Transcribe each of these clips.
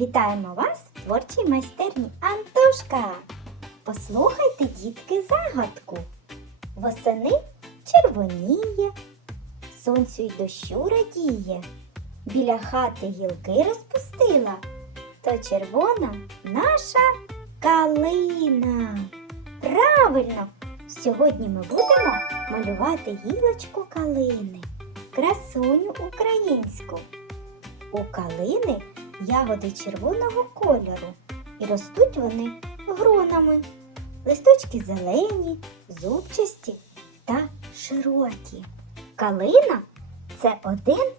Вітаємо вас в творчій майстерні Антошка! Послухайте, дітки, загадку. Восени червоніє, сонцю й дощу радіє. Біля хати гілки розпустила, то червона наша калина. Правильно! Сьогодні ми будемо малювати гілочку калини, красуню українську. У калини ягоди червоного кольору і ростуть вони гронами. Листочки зелені, зубчасті та широкі. Калина це один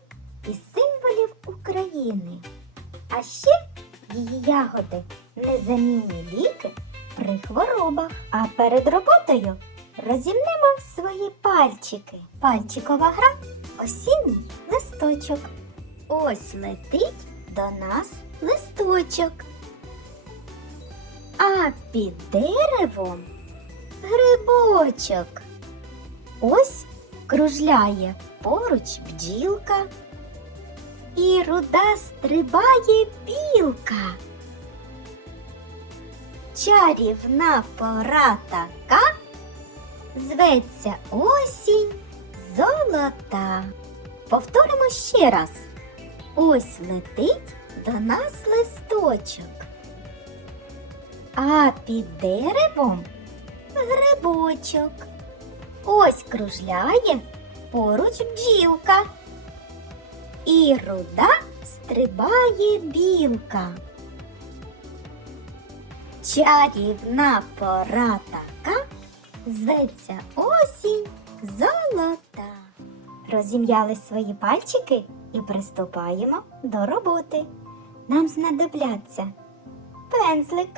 із символів України. А ще її ягоди незамінні ліки при хворобах. А перед роботою розімнемо свої пальчики. Пальчикова гра осінній листочок. Ось летить до нас листочок. А під деревом грибочок. Ось кружляє поруч бджілка. І руда стрибає білка. Чарівна пора така, зветься осінь золота. Повторимо ще раз. Ось летить до нас листочок. А під деревом грибочок. Ось кружляє поруч бджілка. І руда стрибає білка. Чарівна пора така, зветься осінь золота. Розім'яли свої пальчики і приступаємо до роботи. Нам знадобляться пензлик,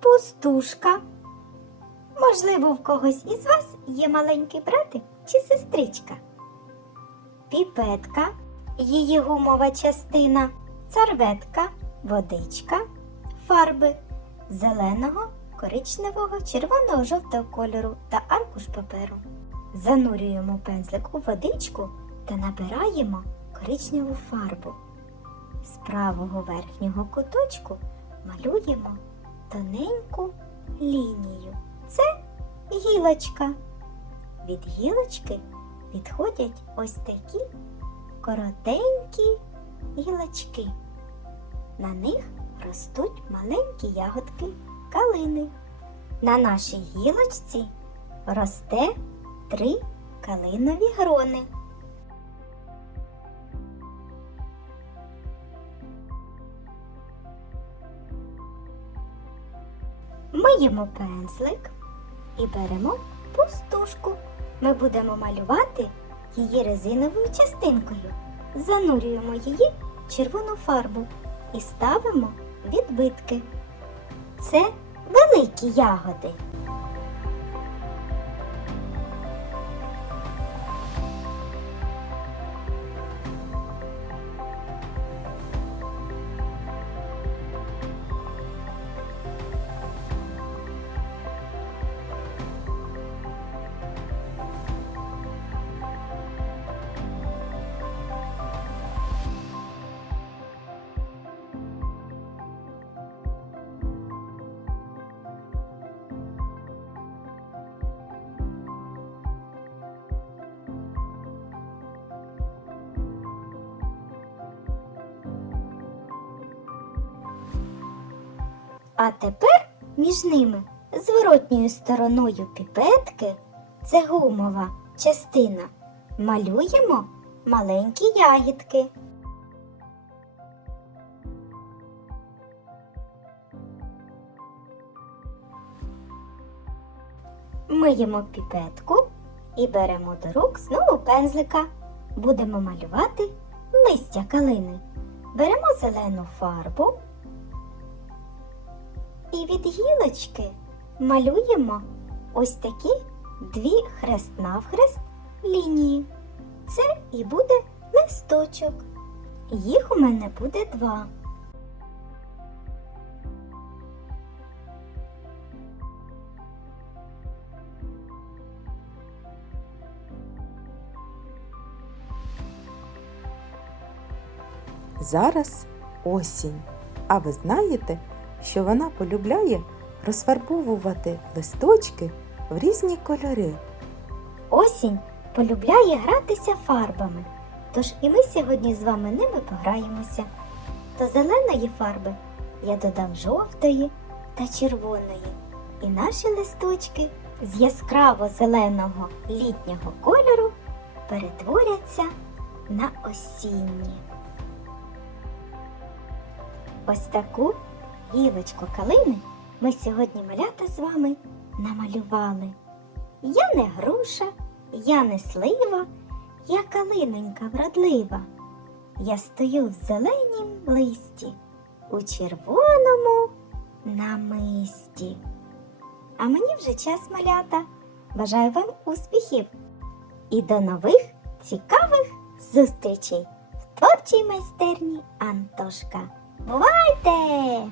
пустушка. Можливо, в когось із вас є маленький братик чи сестричка. Піпетка, її гумова частина, царветка, водичка, фарби зеленого, коричневого, червоного, жовтого кольору та аркуш паперу. Занурюємо пензлик у водичку та набираємо коричневу фарбу. З правого верхнього куточку малюємо тоненьку лінію. Це гілочка. Від гілочки відходять ось такі коротенькі гілочки. На них ростуть маленькі ягодки калини. На нашій гілочці росте три калинові грони. Миємо пензлик і беремо пустушку. Ми будемо малювати її резиновою частинкою. Занурюємо її в червону фарбу і ставимо відбитки. Це великі ягоди. А тепер між ними зворотньою стороною піпетки це гумова частина. Малюємо маленькі ягідки. Миємо піпетку і беремо до рук знову пензлика. Будемо малювати листя калини. Беремо зелену фарбу і від гілочки малюємо ось такі дві хрест навхрест лінії. Це і буде листочок. Їх у мене буде два. Зараз осінь. А ви знаєте, що вона полюбляє розфарбовувати листочки в різні кольори. Осінь полюбляє гратися фарбами, тож і ми сьогодні з вами ними пограємося. До зеленої фарби я додам жовтої та червоної, і наші листочки з яскраво зеленого літнього кольору перетворяться на осінні. Ось таку гілочку калини ми сьогодні малята з вами намалювали. Я не груша, я не слива, я калинонька вродлива. Я стою в зеленім листі, у червоному намисті. А мені вже час малята. Бажаю вам успіхів і до нових цікавих зустрічей в творчій майстерні Антошка. Бувайте!